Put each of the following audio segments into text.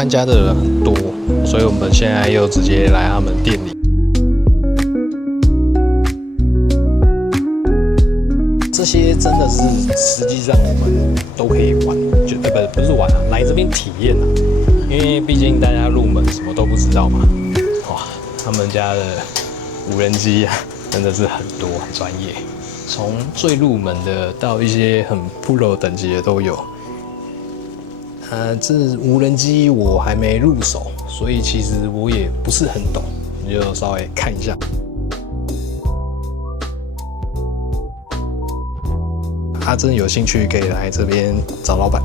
参加的人很多，所以我们现在又直接来他们店里。这些真的是实际上我们都可以玩，就不是玩啊，来这边体验啊。因为毕竟大家入门什么都不知道嘛。哇，他们家的无人机啊，真的是很多，很专业。从最入门的到一些很 Pro 等级的都有。这无人机我还没入手，所以其实我也不是很懂，你就稍微看一下。真的有兴趣可以来这边找老板，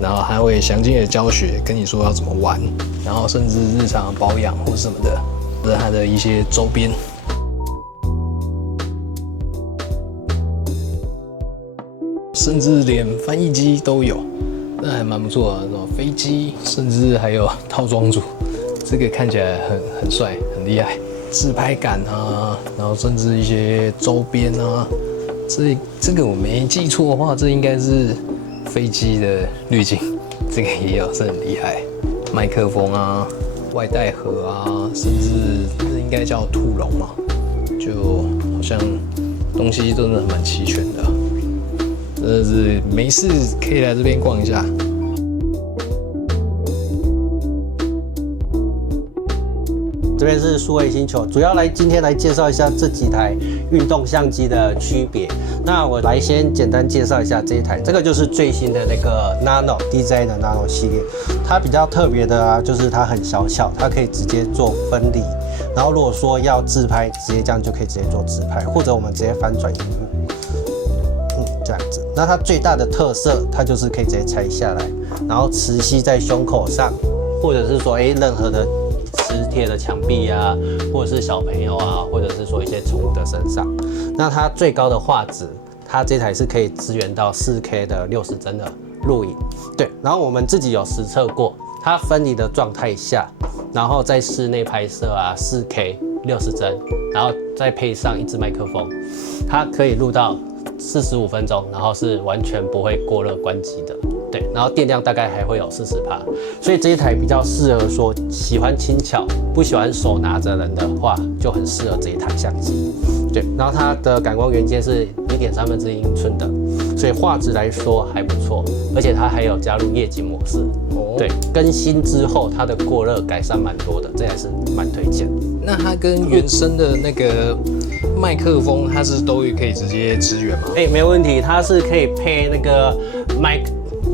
然后还会详尽的教学，跟你说要怎么玩，然后甚至日常保养或什么的，这是它的一些周边。甚至连翻译机都有，那还蛮不错的。什么飞机，甚至还有套装组，这个看起来很帅，很厉害。自拍杆啊，然后甚至一些周边啊。这个我没记错的话，这应该是飞机的滤镜，这个也有，是很厉害。麦克风啊，外带盒啊，甚至这应该叫兔笼嘛，就好像东西真的蛮齐全的，真的是没事可以来这边逛一下。这边是数位星球，主要今天来介绍一下这几台运动相机的区别。那我来先简单介绍一下这一台，这个就是最新的那个 Nano DJI 的 Nano 系列。它比较特别的啊，就是它很小巧，它可以直接做分离。然后如果说要自拍，直接这样就可以直接做自拍，或者我们直接翻转荧幕，这样子。那它最大的特色，它就是可以直接拆下来，然后磁吸在胸口上，或者是说任何的磁贴的墙壁啊，或者是小朋友啊，或者是说一些宠物的身上。那它最高的画质，它这台是可以支援到 4K 的60帧的录影。对，然后我们自己有实测过，它分离的状态下，然后在室内拍摄啊 4K 60帧，然后再配上一支麦克风，它可以录到45分钟，然后是完全不会过热关机的。对，然后电量大概还会有40%，所以这一台比较适合说喜欢轻巧、不喜欢手拿着人的话，就很适合这一台相机。对，然后它的感光元件是1.3英寸的，所以画质来说还不错，而且它还有加入夜景模式。对，更新之后它的过热改善蛮多的，这还是蛮推荐。那它跟原生的那个麦克风，它是都可以直接支援吗？没问题，它是可以配那个麦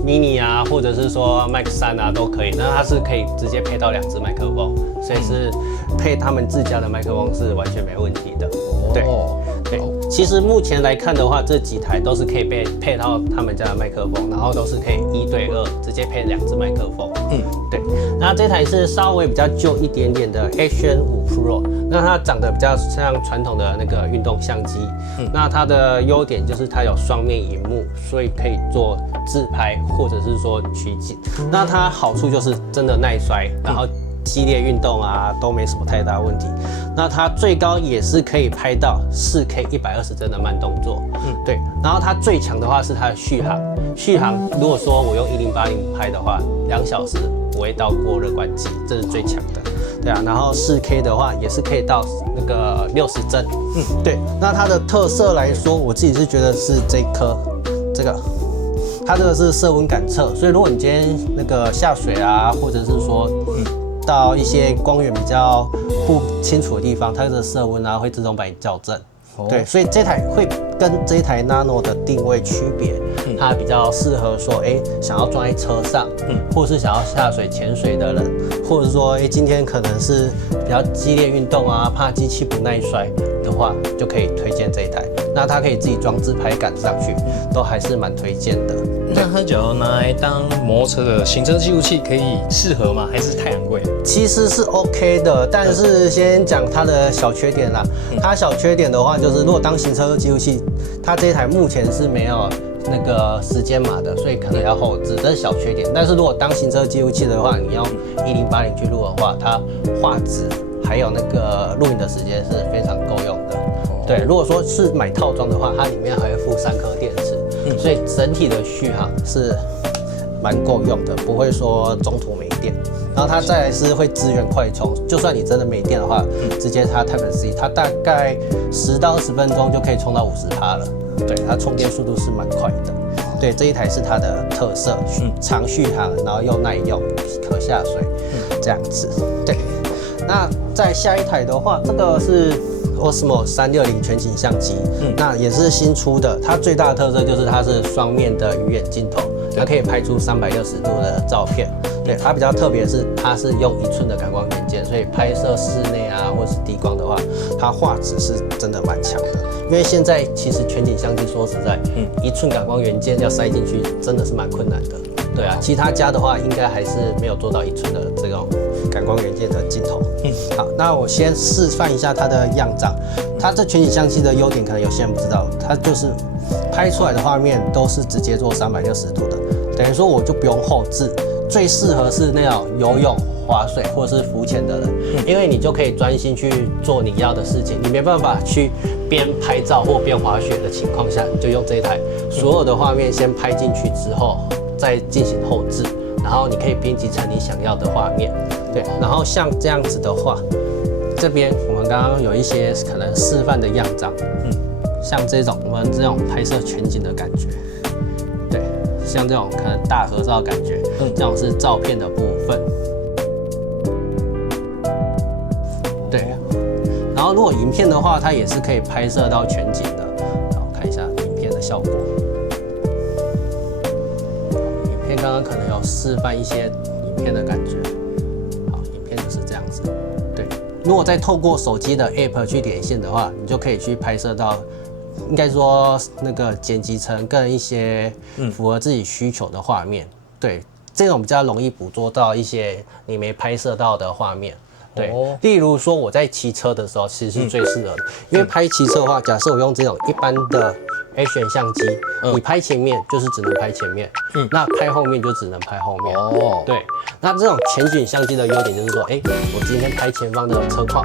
mini 啊，或者是说 Max 3啊都可以，那它是可以直接配到2支麦克风，所以是配他们自家的麦克风是完全没问题的。对，其实目前来看的话，这几台都是可以配到他们家的麦克风，然后都是可以1对2直接配2支麦克风。对。那这台是稍微比较旧一点点的 Action 5 Pro， 那它长得比较像传统的那个运动相机。那它的优点就是它有双面萤幕，所以可以做自拍或者是说取景。那它好处就是真的耐摔，然后激烈运动啊都没什么太大问题。那它最高也是可以拍到4K 120帧的慢动作。对。然后它最强的话是它的续航，如果说我用1080拍的话，2小时不会到过热关机，这是最强的。对啊，然后4K 的话也是可以到那个60帧。对。那它的特色来说，我自己是觉得是这个。它这个是色温感测，所以如果你今天那个下水啊，或者是说到一些光源比较不清楚的地方，它的色温啊会自动帮你校正。对，所以这台会跟这台 Nano 的定位区别，它比较适合说，想要装在车上，或是想要下水潜水的人，或者说，今天可能是比较激烈运动啊，怕机器不耐摔的话，就可以推荐这一台。那它可以自己装自拍杆上去，都还是蛮推荐的。那它假如拿来当摩托车的行车记录器，可以适合吗？还是太昂贵？其实是 OK 的，但是先讲它的小缺点啦。它小缺点的话，就是如果当行车记录器，它这一台目前是没有那个时间码的，所以可能要后置，这是小缺点。但是如果当行车记录器的话，你要1080去录的话，它画质还有那个录影的时间是非常够用的。对，如果说是买套装的话，它里面还会附3颗电池，所以整体的续航是蛮够用的，不会说中途没电。然后它再来是会支援快充，就算你真的没电的话，直接它 Type C， 它大概10到20分钟就可以充到50%了。对，它充电速度是蛮快的。对，这一台是它的特色，长续航，然后又耐用，可下水，这样子。对，那再下一台的话，这个是 Osmo 360全景相机，那也是新出的。它最大的特色就是它是双面的鱼眼镜头，它可以拍出360度的照片。对，它比较特别的是，它是用1寸的感光元件，所以拍摄室内啊或是低光的话，它画质是真的蛮强的。因为现在其实全景相机说实在，1寸感光元件要塞进去真的是蛮困难的。对啊，其他家的话应该还是没有做到1寸的这种感光元件的镜头。好，那我先示范一下它的样张。它这全景相机的优点，可能有些人不知道，它就是拍出来的画面都是直接做360度的，等于说我就不用后置。最适合是那种游泳、划水或者是浮潜的人，因为你就可以专心去做你要的事情，你没办法去边拍照或边滑雪的情况下，你就用这一台，所有的画面先拍进去之后，再进行后置，然后你可以编辑成你想要的画面。对，然后像这样子的话，这边我们刚刚有一些可能示范的样张，像这种我们这种拍摄全景的感觉。像这种可能大合照的感觉，这种是照片的部分。对，然后如果影片的话，它也是可以拍摄到全景的。好，看一下影片的效果。影片刚刚可能有示范一些影片的感觉。好，影片就是这样子。对，如果再透过手机的 App 去连线的话，你就可以去拍摄到。应该说那个剪辑成更一些符合自己需求的画面，对，这种比较容易捕捉到一些你没拍摄到的画面，对，例如说我在骑车的时候，其实是最适合的，因为拍骑车的话，假设我用这种一般的 Action 相机，你拍前面就是只能拍前面，那拍后面就只能拍后面，对，那这种全景相机的优点就是说，我今天拍前方的车况，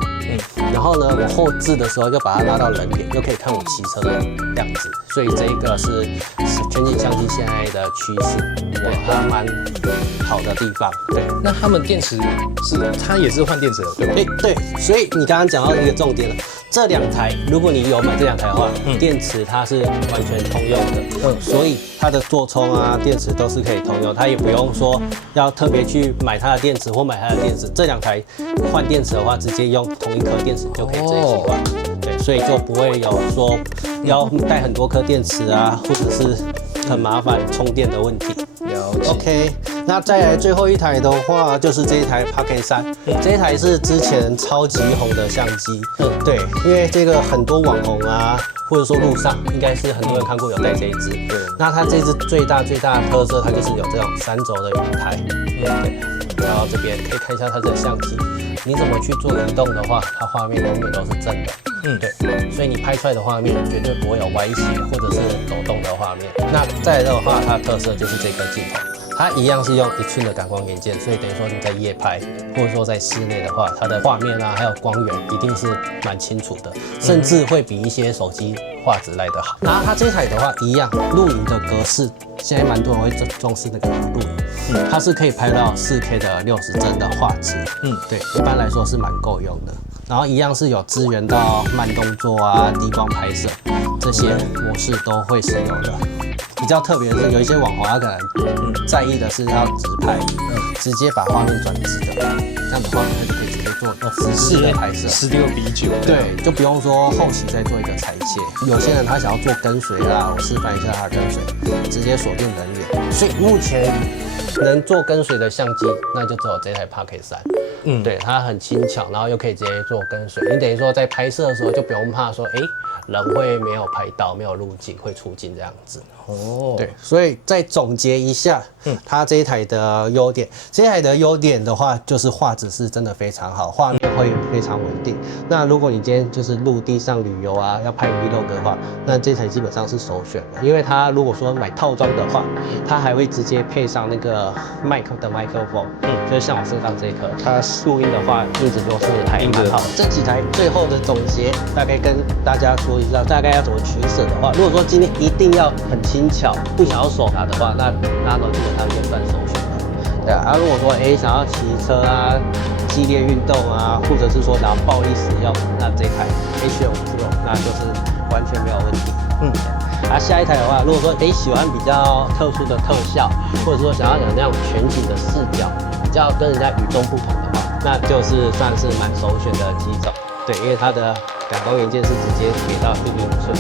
然后呢，我后置的时候就把它拉到人脸，又可以看我骑车的样子，所以这一个是全景相机现在的趋势，对，还蛮好的地方。对，那他们电池它也是换电池的，对吧？对，所以你刚刚讲到一个重点了，这2台，如果你有买这2台的话，电池它是完全通用的，所以它的座充啊、电池都是可以通用，它也不用说要特别去买它的电池或买它的电池，这2台换电池的话，直接用同一颗电池就可以直接替换，对，所以就不会有说要带很多颗电池啊，或者是很麻烦充电的问题。了解。OK， 那再来最后一台的话，就是这一台 Pocket 3，这一台是之前超级红的相机。对，因为这个很多网红啊，或者说路上应该是很多人看过有带这一支。那它这支最大的特色，它就是有这种3轴的云台。对，然后这边可以看一下它的相机，你怎么去做移动的话，它画面永远都是正的。对，所以你拍出来的画面绝对不会有歪斜或者是抖动的画面。那再来的话，它的特色就是这颗镜头，它一样是用1寸的感光元件，所以等于说你在夜拍或者说在室内的话，它的画面啊还有光源一定是蛮清楚的，甚至会比一些手机画质来得好。然后它这台的话一样，录影的格式现在蛮多人会重视那个录影，它是可以拍到4K 的60帧的画质，对，一般来说是蛮够用的。然后一样是有支援到慢动作啊、低光拍摄这些模式都会是有的。比较特别的是，有一些网红他可能在意的是要直拍，直接把画面转直的，这样的话他就可以直接做直视的拍摄16:9，对，就不用说后期再做一个裁切。有些人他想要做跟随啊，我示范一下他的跟随，直接锁定人脸。所以目前能做跟随的相机，那就只有这台 Pocket 3。对，它很轻巧，然后又可以直接做跟随。你等于说在拍摄的时候就不用怕说，人会没有拍到，没有路径会出镜这样子。对，所以再总结一下，它这一台的优点，这一台的优点的话，就是画质是真的非常好，画面会非常稳定。那如果你今天就是陆地上旅游啊，要拍 vlog 的话，那这台基本上是首选的，因为它如果说买套装的话，它还会直接配上那个麦克风，就是像我身上这一颗，它录音的话音质就是还蛮好。这几台最后的总结，大概跟大家说东西上大概要怎么取舍的话，如果说今天一定要很轻巧，不想要手拿的话，那 Nano 基本上就算首选了。对啊，如果说想要骑车啊、激烈运动啊，或者是说想要暴力使用，那这台 A75 Pro 那就是完全没有问题。下一台的话，如果说喜欢比较特殊的特效，或者说想要有那种全景的视角，比较跟人家与众不同的话，那就是算是蛮首选的机种。对，因为它的感光元件是直接给到6.5寸。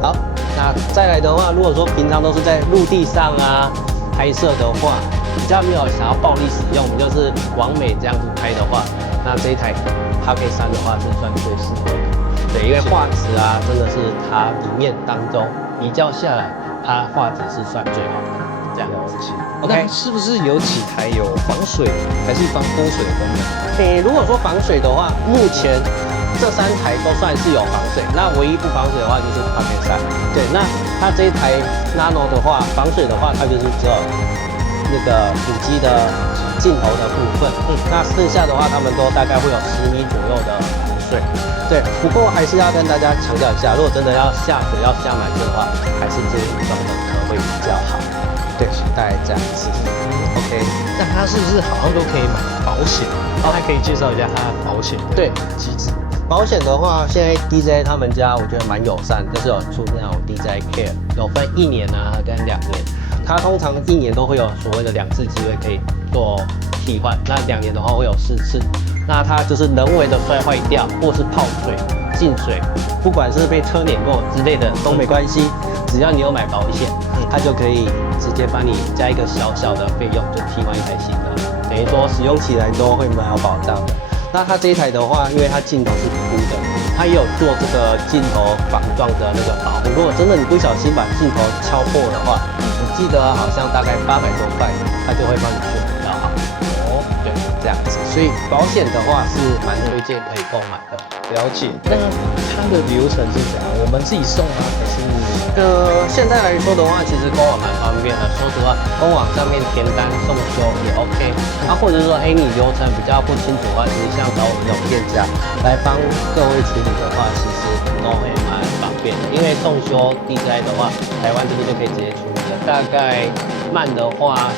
好，那再来的话，如果说平常都是在陆地上啊拍摄的话，比较没有想要暴力使用，我们就是完美这样子拍的话，那这一台 Pocket 3的话是算最适合的。对，因为画质啊，真的是它里面当中比较下来，它画质是算最好的。这样子。OK， 是不是有几台有防水还是防泼水的功能？如果说防水的话，目前这3台都算是有防水，那唯一不防水的话就是 Pocket 3。对，那它这一台 Nano 的话，防水的话，它就是只有那个主机的镜头的部分。那剩下的话，它们都大概会有10米左右的防水。对，不过还是要跟大家强调一下，如果真的要下水要下满车的话，还是建议装的壳会比较好。对，大概这样子。OK， 那它是不是好像都可以买保险？那还可以介绍一下它的保险对机制。保险的话，现在 DJI 他们家我觉得蛮友善，就是有出那种 DJI Care， 有分1年啊跟2年。它通常1年都会有所谓的2次机会可以做替换，那2年的话会有4次。那它就是人为的摔坏掉，或是泡水、进水，不管是被车碾过之类的都没关系，只要你有买保险，它就可以直接帮你加一个小小的费用，就替换一台新的，等于说使用起来都会蛮有保障的。那它这一台的话，因为它镜头是凸的，它也有做这个镜头防撞的那个保护。如果真的你不小心把镜头敲破的话，我记得好像大概800多块，它就会帮你修比较好。对，这样子。所以保险的话是蛮推荐可以购买的。了解。那它的流程是怎样？我们自己送吗？还是？现在来说的话，其实官网蛮方便的。说实话，官网上面填单送修也 OK。或者是说，你流程比较不清楚的话，其实像找我们这种店家来帮各位处理的话，其实都会蛮方便的。因为送修 DJI 的话，台湾这边就可以直接处理了。大概慢的话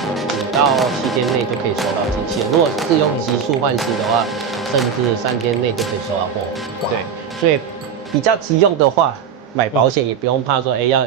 ，5到7天内就可以收到机器了。如果是用急速换新的话，甚至3天内就可以收到货。对，所以比较急用的话，买保险也不用怕说，要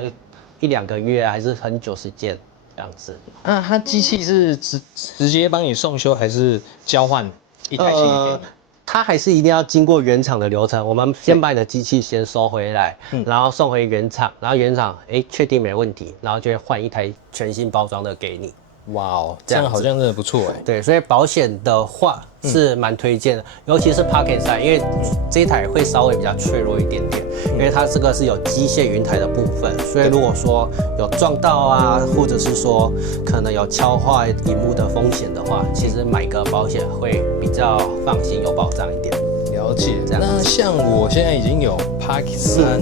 1-2个月啊，还是很久时间这样子。那它机器是直接帮你送修，还是交换一台新的给你？它还是一定要经过原厂的流程。我们先把你的机器先收回来，然后送回原厂，然后原厂确定没问题，然后就会换一台全新包装的给你。哇哦，这样好像真的不错哎。对，所以保险的话是蛮推荐的，尤其是 Pocket 3，因为这一台会稍微比较脆弱一点点，因为它这个是有机械云台的部分，所以如果说有撞到啊，或者是说可能有敲坏萤幕的风险的话，其实买个保险会比较放心，有保障一点。了解。那像我现在已经有 Pocket 3，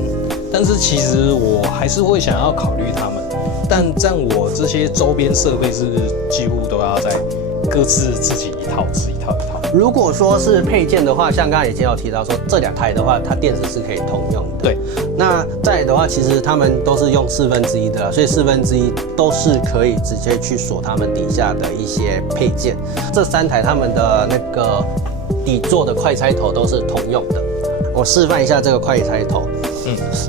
但是其实我还是会想要考虑它们。但这样我这些周边设备是不是几乎都要在各自自己一套？如果说是配件的话，像刚才已经有提到说这2台的话，它电池是可以通用的。对。那再来的话，其实他们都是用1/4的，所以1/4都是可以直接去锁他们底下的一些配件。这3台他们的那个底座的快拆头都是通用的。我示范一下这个快拆头。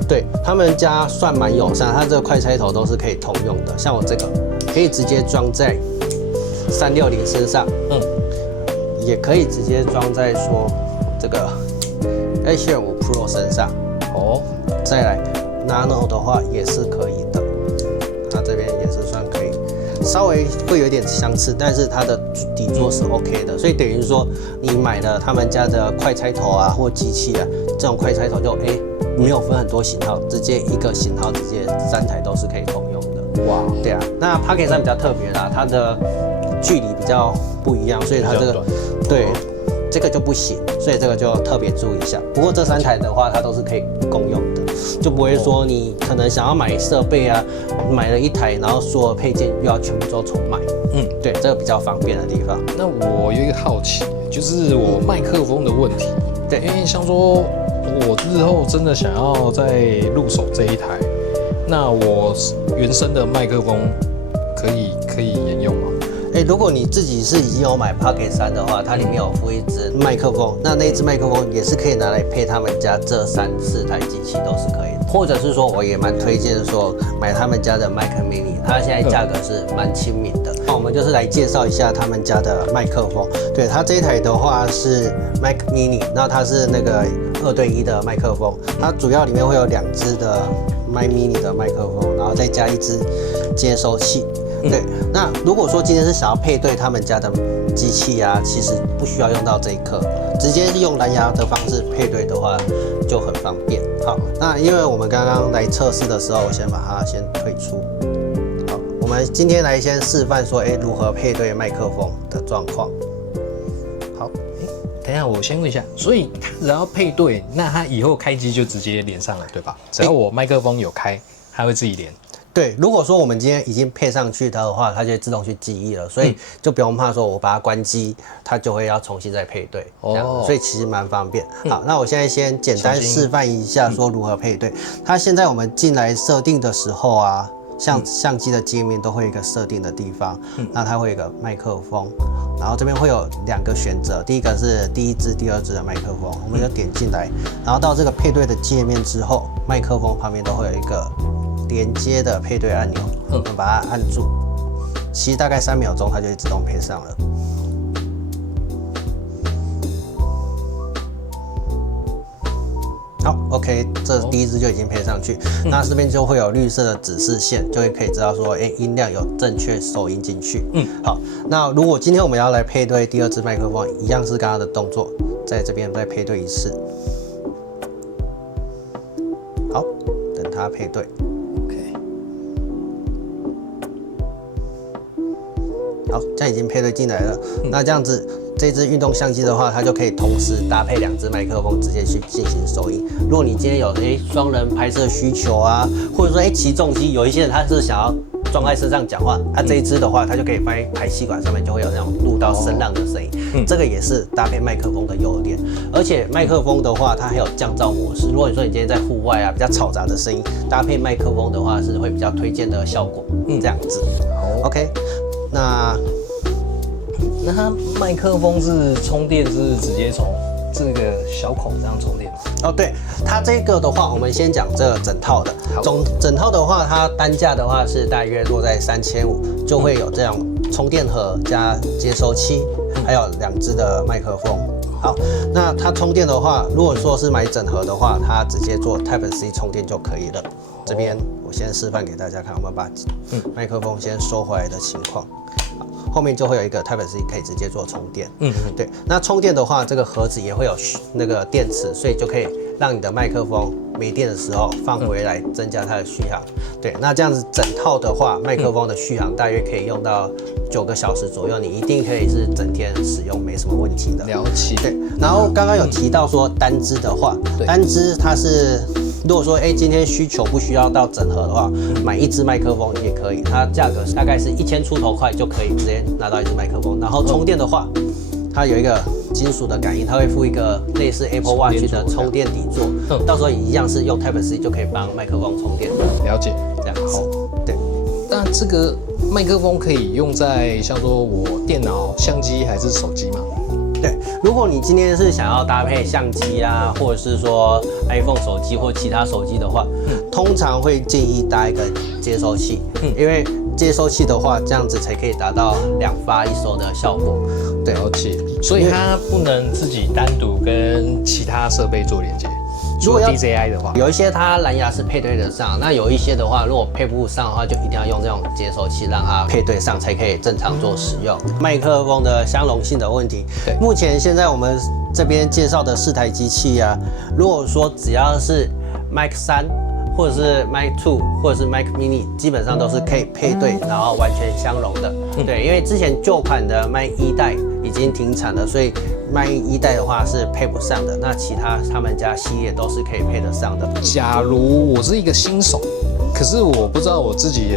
对他们家算蛮友善，它这个快拆头都是可以通用的，像我这个可以直接装在360身上，也可以直接装在说这个 A75 Pro 身上。再来 Nano 的话也是可以的，它这边也是算可以，稍微会有点相似，但是它的底座是 OK 的，所以等于说你买了他们家的快拆头啊或机器啊，这种快拆头就没有分很多型号，直接一个型号直接3台都是可以通用的。哇，对啊。那 Pocket 3比较特别啦，它的距离比较不一样，所以它这个对这个就不行，所以这个就特别注意一下。不过这3台的话，它都是可以共用的，就不会说你可能想要买设备啊，买了1台，然后所有配件又要全部都重买。对，这个比较方便的地方。那我有一个好奇，就是我麦克风的问题。对，因为像说我日后真的想要再入手这一台，那我原生的麦克风可以沿用吗？如果你自己是已经有买 Pocket 3的话，它里面有附一支麦克风，那一支麦克风也是可以拿来配他们家这3、4台机器都是可以的。或者是说，我也蛮推荐说买他们家的 Mac Mini， 它现在价格是蛮亲民的。那我们就是来介绍一下他们家的麦克风。对，它这一台的话是 Mac Mini， 那它是那个2对1的麦克风，它主要里面会有2支的 Mac Mini 的麦克风，然后再加1支接收器。对，那如果说今天是想要配对他们家的机器啊，其实不需要用到这一颗，直接用蓝牙的方式配对的话就很方便。好，那因为我们刚刚来测试的时候，我先把它先退出。好，我们今天来先示范说，如何配对麦克风的状况。好，等一下我先问一下，所以它只要配对，那它以后开机就直接连上了，对吧？只要我麦克风有开，它会自己连。对，如果说我们今天已经配上去的话，它就会自动去记忆了，所以就不用怕说我把它关机，它就会要重新再配对，这样子，所以其实蛮方便。好，那我现在先简单示范一下说如何配对。它现在我们进来设定的时候啊，像相机的界面都会有一个设定的地方，那它会有一个麦克风，然后这边会有2个选择，第一个是第1支、第2支的麦克风，我们就点进来，然后到这个配对的界面之后，麦克风旁边都会有一个连接的配对按钮，我们把它按住，其实大概3秒钟它就会自动配上了。好 ，OK， 这第1支就已经配上去，那这边就会有绿色的指示线，就会可以知道说，音量有正确收音进去。好，那如果今天我们要来配对第2支麦克风，一样是刚刚的动作，在这边再配对1次。好，等它配对。好，这样已经配对进来了。那这样子，这支运动相机的话，它就可以同时搭配2支麦克风，直接去进行收音。如果你今天有双人拍摄需求啊，或者说骑重机，有一些人他是想要装在身上讲话，它这一支的话，它就可以放在排气管上面，就会有那种录到声浪的声音。这个也是搭配麦克风的优点。而且麦克风的话，它还有降噪模式。如果你说你今天在户外啊，比较嘈杂的声音，搭配麦克风的话，是会比较推荐的效果。这样子。OK。那它麦克风是充电是直接从这个小孔这样充电吗？哦，对，它这个的话，我们先讲这整套的。整套的话，它单价的话是大约落在3500，就会有这样充电盒加接收器，还有2支的麦克风。好，那它充电的话，如果说是买整盒的话，它直接做 Type C 充电就可以了。这边我先示范给大家看，我们把麦克风先收回来的情况。后面就会有一个 Type C 可以直接做充电。对。那充电的话，这个盒子也会有那个电池，所以就可以让你的麦克风没电的时候放回来，增加它的续航。对。那这样子整套的话，麦克风的续航大约可以用到9个小时左右，你一定可以是整天使用，没什么问题的。了解。对。然后刚刚有提到说单支的话，单支它是。如果说今天需求不需要到整盒的话，买1支麦克风也可以，它价格大概是1000出头块就可以直接拿到1支麦克风。然后充电的话，它有一个金属的感应，它会附一个类似 Apple Watch 的充电底座，到时候一样是用 Type C 就可以帮麦克风充电。了解，这样子。对。那这个麦克风可以用在像说我电脑、相机还是手机吗？对，如果你今天是想要搭配相机啊，或者是说 iPhone 手机或其他手机的话，通常会建议搭一个接收器，因为接收器的话，这样子才可以达到2发1收的效果。对，了解。所以它不能自己单独跟其他设备做连接。如果 DJI 的话，有一些它蓝牙是配对得上，那有一些的话，如果配不上的话，就一定要用这种接收器让它配对上，才可以正常做使用。麦克风的相容性的问题，目前现在我们这边介绍的4台机器啊，如果说只要是 Mac 3或者是 Mac 2或者是 Mac Mini， 基本上都是可以配对，然后完全相容的。对，因为之前旧款的 Mac 1代已经停产了，所以 Mac 1代的话是配不上的。那其他们家系列都是可以配得上的。假如我是一个新手，可是我不知道我自己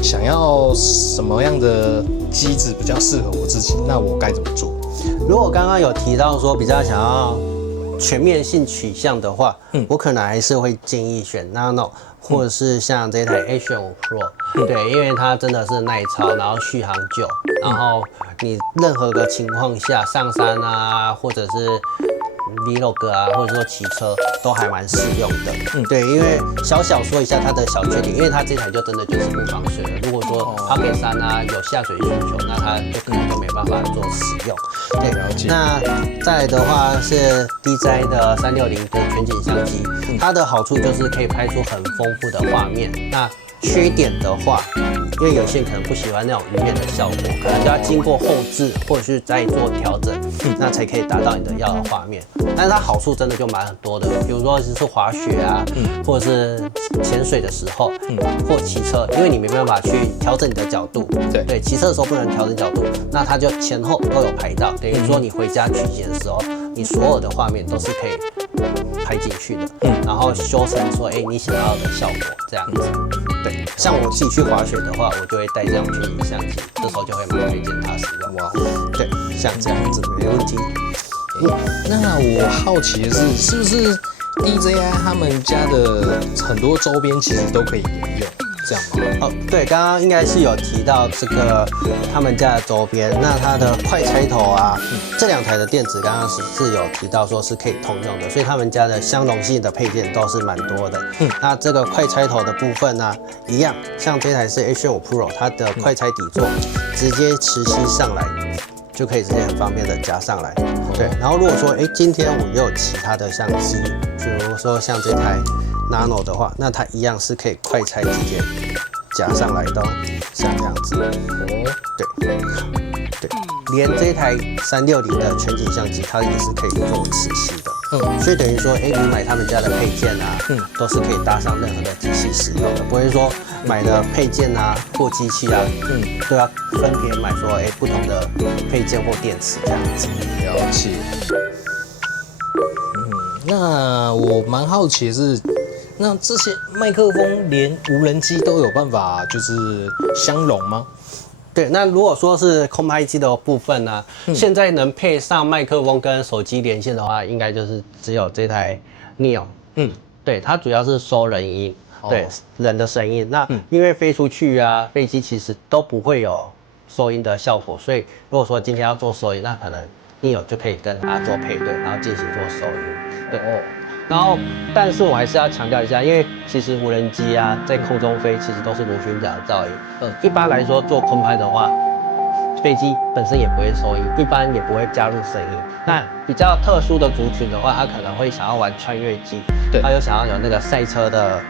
想要什么样的机子比较适合我自己，那我该怎么做？如果刚刚有提到说比较想要全面性取向的话，我可能还是会建议选 Nano， 或者是像这台 A-5 Pro，对，因为它真的是耐操，然后续航久，然后你任何个情况下上山啊，或者是Vlog 啊，或者说骑车都还蛮适用的。对，因为小说一下它的小缺点，因为它这台就真的就是不防水了。如果说Pocket 3啊有下水需求，那它就可能就没办法做使用。对，那再来的话是 DJI 的360的全景相机，它的好处就是可以拍出很丰富的画面。那缺点的话，因为有些人可能不喜欢那种鱼眼的效果，可能就要经过后置或者是再做调整，那才可以达到你的要的画面。但是它好处真的就蛮很多的，比如说是滑雪啊，或者是潜水的时候，或骑车，因为你没办法去调整你的角度，对，骑车的时候不能调整角度，那它就前后都有拍到，等于说你回家取景的时候，你所有的画面都是可以拍进去的，然后修成说，你想要的效果这样子。对，像我自己去滑雪的话，我就会带这种全景相机，这时候就会蛮推荐它使用。哇，对，像这样子没问题。那我好奇的是，是不是 DJI 他们家的很多周边其实都可以沿用，这样吗？哦，对，刚刚应该是有提到这个他们家的周边，那它的快拆头啊，这2台的电池刚刚是有提到说是可以通用的，所以他们家的相容性的配件都是蛮多的。那这个快拆头的部分呢，一样，像这台是 A-5 Pro， 它的快拆底座直接磁吸上来，就可以直接很方便的夹上来。对，然后如果说今天我又有其他的相机，比如说像这台 Nano 的话，那它一样是可以快拆直接夹上来的，像这样子。对，连这台360的全景相机，它也是可以做磁吸的。所以等于说，你买他们家的配件啊，都是可以搭上任何的机器使用的，不会说买的配件啊或机器啊，都要分别买说，不同的配件或电池这样子。了解。那我蛮好奇的是，那这些麦克风连无人机都有办法就是相容吗？对，那如果说是空拍机的部分呢，现在能配上麦克风跟手机连线的话，应该就是只有这台 Neo。对，它主要是收人音，对，人的声音。那因为飞出去啊，飞机其实都不会有收音的效果，所以如果说今天要做收音，那可能 Neo 就可以跟它做配对，然后进行做收音。对。然后，但是我还是要强调一下，因为其实无人机啊，在空中飞其实都是螺旋桨的噪音。一般来说做空拍的话，飞机本身也不会收音，一般也不会加入声音。那比较特殊的族群的话，他可能会想要玩穿越机，他又想要有那个赛车的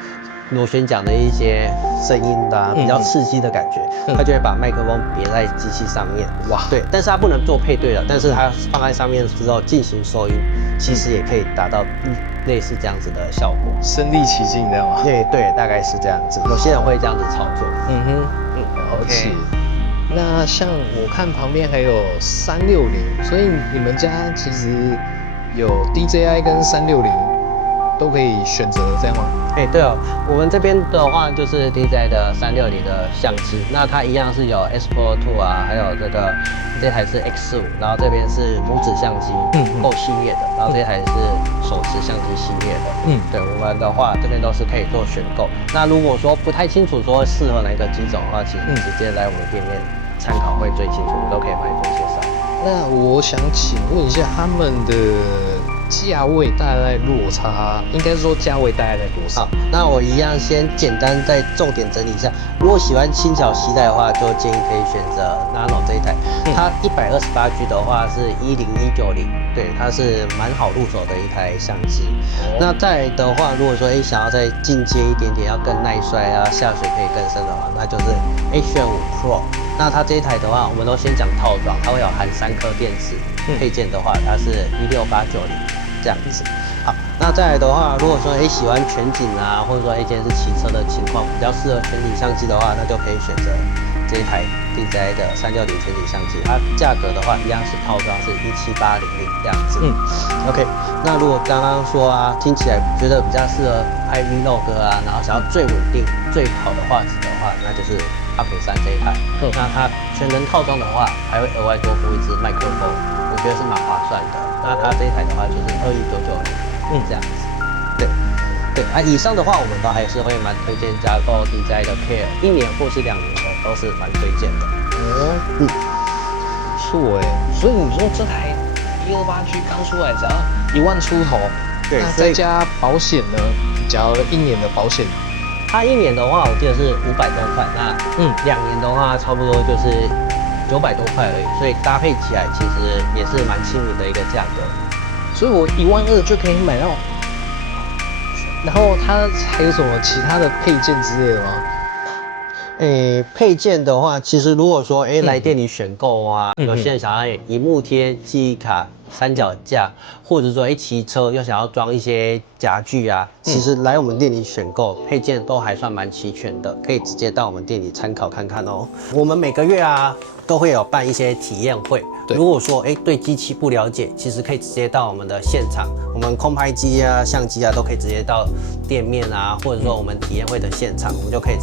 螺旋桨的一些声音的比较刺激的感觉，他就会把麦克风别在机器上面。哇，对，但是它不能做配对的，但是它放在上面之后进行收音，其实也可以达到类似这样子的效果，身临其境，这样吗？对，大概是这样子。有些人会这样子操作。了解。那像我看旁边还有360，所以你们家其实有 DJI 跟360都可以选择，这样吗？对哦，我们这边的话就是 DJI 的360的相机，那它一样是有 S Pro 2啊，还有这台是 X5，然后这边是拇指相机Go 系列的，然后这台是手持相机系列的。对，我们的话这边都是可以做选购。那如果说不太清楚说适合哪个机种的话，其实直接来我们店面参考会最清楚，我们都可以帮你做介绍。那我想请问一下，他们的价位大概落差，应该说价位大概在多少？好，那我一样先简单再重点整理一下。如果喜欢轻巧携带的话，就建议可以选择 Nano 这一台。它128G 的话是10190，对，它是蛮好入手的一台相机。那再来的话，如果说想要再进阶一点点，要更耐摔啊，下水可以更深的话，那就是 A-5 Pro。那它这一台的话，我们都先讲套装，它会有含3颗电池，配件的话它是16890这样子。好，那再来的话，如果说喜欢全景啊，或者说今天是骑车的情况，比较适合全景相机的话，那就可以选择这一台 DJI 的360全景相机。它价格的话一样是套装是17800这样子。OK。那如果刚刚说啊，听起来觉得比较适合拍 Vlog 啊，然后想要最稳定、最好的画质的话，那就是 Pocket 3这一台。那它全能套装的话，还会额外多附一支麦克风，我觉得是蛮划算的。那它这一台的话就是21990，这样子。对啊，以上的话我们都还是会蛮推荐加购 DJI 的 Care， 1年或是2年的都是蛮推荐的。不错哎，所以你说这台128G 刚出来只要1万出头，对，那再加保险呢？假如1年的保险，它1年的话我记得是500多块，那2年的话差不多就是900多块而已，所以搭配起来其实也是蛮亲民的一个价格。所以我12000就可以买到。然后它还有什么其他的配件之类的吗？配件的话，其实如果说来店里选购啊，有些人想要萤幕贴、记忆卡、三脚架，或者说骑车又想要装一些家具啊，其实来我们店里选购配件都还算蛮齐全的，可以直接到我们店里参考看看哦。我们每个月啊都会有办一些体验会，如果说对机器不了解，其实可以直接到我们的现场，我们空拍机啊、相机啊都可以直接到店面啊，或者说我们体验会的现场，我们就可以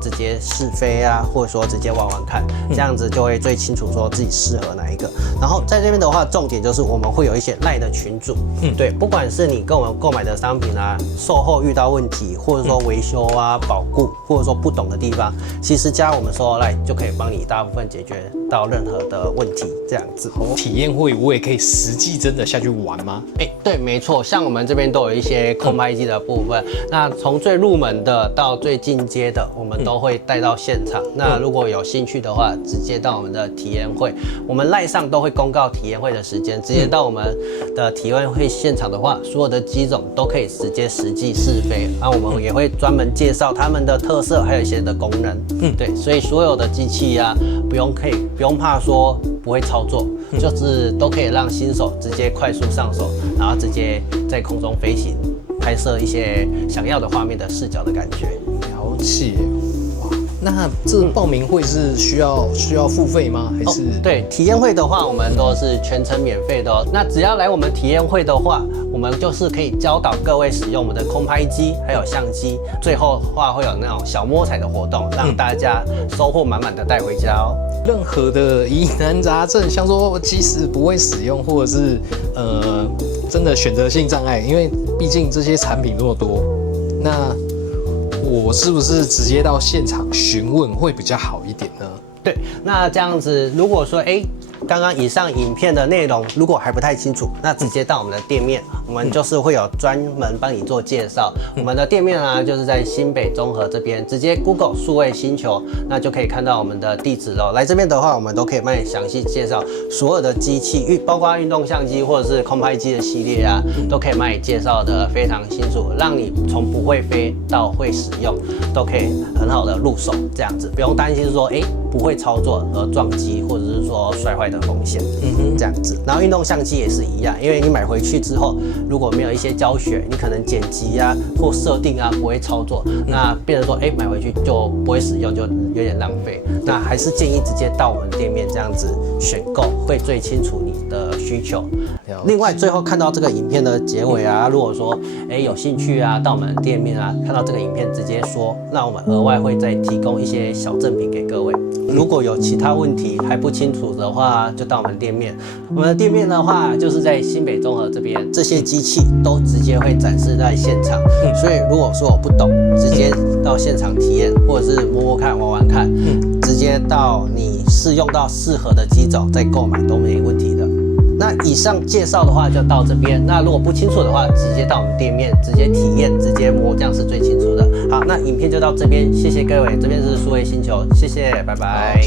直接试飞啊，或者说直接玩玩看，这样子就会最清楚说自己适合哪一个。然后在这边的话，重点就是我们会有一些赖的群组，对，不管是你跟我们购买的商品啊，售后遇到问题，或者说维修啊、保固，或者说不懂的地方，其实加我们售后赖就可以帮你大部分解决到任何的问题，这样子。体验会我也可以实际真的下去玩吗？对，没错，像我们这边都有一些空拍机的部分，那从最入门的到最进阶的，我们都会带到现场。那如果有兴趣的话，直接到我们的体验会，我们赖上都会公告体验会的时间，直接到我们的体验会现场的话，所有的机种都可以直接实际试飞，那我们也会专门介绍他们的特色，还有一些的功能。对，所以所有的机器啊，不用怕说不会操作，就是都可以让新手直接快速上手，然后直接在空中飞行，拍摄一些想要的画面的视角的感觉。了解，哇，那这报名会是需要付费吗？还是？对，体验会的话，我们都是全程免费的哦。那只要来我们体验会的话，我们就是可以教导各位使用我们的空拍机还有相机，最后的话会有那种小摸彩的活动，让大家收获满满的带回家哦。任何的疑难杂症，像说即使不会使用，或者是真的选择性障碍，因为毕竟这些产品那么多，那我是不是直接到现场询问会比较好一点呢？对，那这样子，如果说刚刚以上影片的内容如果还不太清楚，那直接到我们的店面，我们就是会有专门帮你做介绍。我们的店面啊，就是在新北中和这边，直接 Google 数位星球，那就可以看到我们的地址喽。来这边的话，我们都可以帮你详细介绍所有的机器，包括运动相机或者是空拍机的系列啊，都可以帮你介绍的非常清楚，让你从不会飞到会使用，都可以很好的入手，这样子不用担心说不会操作而撞击，或者是说摔坏的风险，这样子。然后运动相机也是一样，因为你买回去之后，如果没有一些教学，你可能剪辑啊或设定啊不会操作，那变成说买回去就不会使用，就有点浪费。那还是建议直接到我们店面这样子选购，会最清楚你的需求。另外，最后看到这个影片的结尾啊，如果说有兴趣啊，到我们店面啊，看到这个影片直接说，那我们额外会再提供一些小赠品给各位。如果有其他问题还不清楚的话，就到我们店面。我们的店面的话，就是在新北中和这边，这些机器都直接会展示在现场。所以如果说我不懂，直接到现场体验，或者是摸摸看、玩玩看，直接到你试用到适合的机种再购买都没问题的。那以上介绍的话就到这边。那如果不清楚的话，直接到我们店面直接体验、直接摸，这样是最清楚的。好，那影片就到这边，谢谢各位。这边是数位星球，谢谢，拜拜。